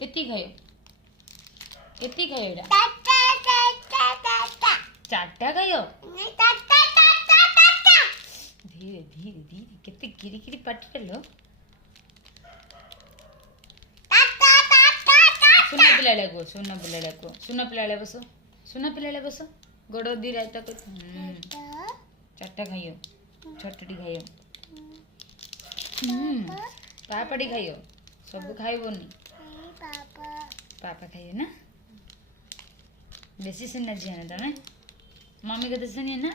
केती खायो एटा चारटा खायो धीरे धीरे धीरे केते गिरी गिरी पाटी लो सुना पिला बसो गोड़ दी रायता को चारटा खाइयो छटटी खाइयो पापड़ी खाइयो सब खाइबोनी पापा खाइयो ना बेसी सुनना चाहिए ना तमें मम्मी को तो सुनिए ना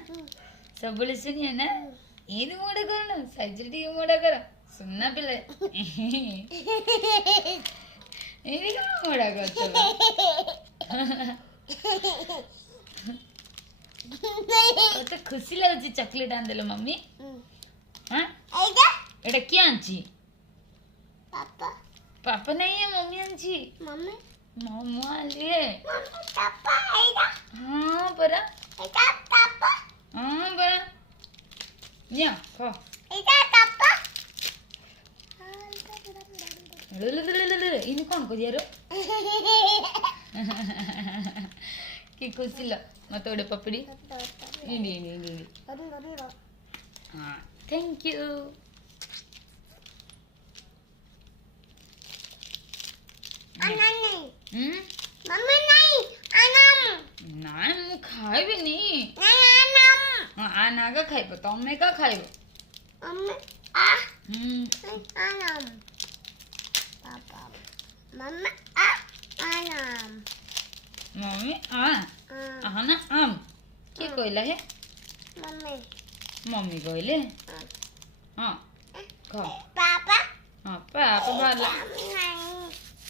सब बोले सुनिए ना ये मोड़ा करो ना साइजरी मोड़ा करो सुनना पिला ये मोड़ा कर तो खुशी लगुच चॉकलेट आन देलो मम्मी हाँ एटा क्या आंची पापा नहीं है मम्मी आंची मम्मा आलिए हाँ परा या खा इन कौन को दिया कि खुशी लो मत ओडे पपड़ी हाँ थैंक यू मम्मी नहीं आनम ना मु खाइबे नी हाँ आना का खाइबो तमे का खाइबो मम्मी आनम पापा मम्मी आनम मम्मी आना आम के कहला है मम्मी कहले हाँ खा पापा हाँ पापा भाला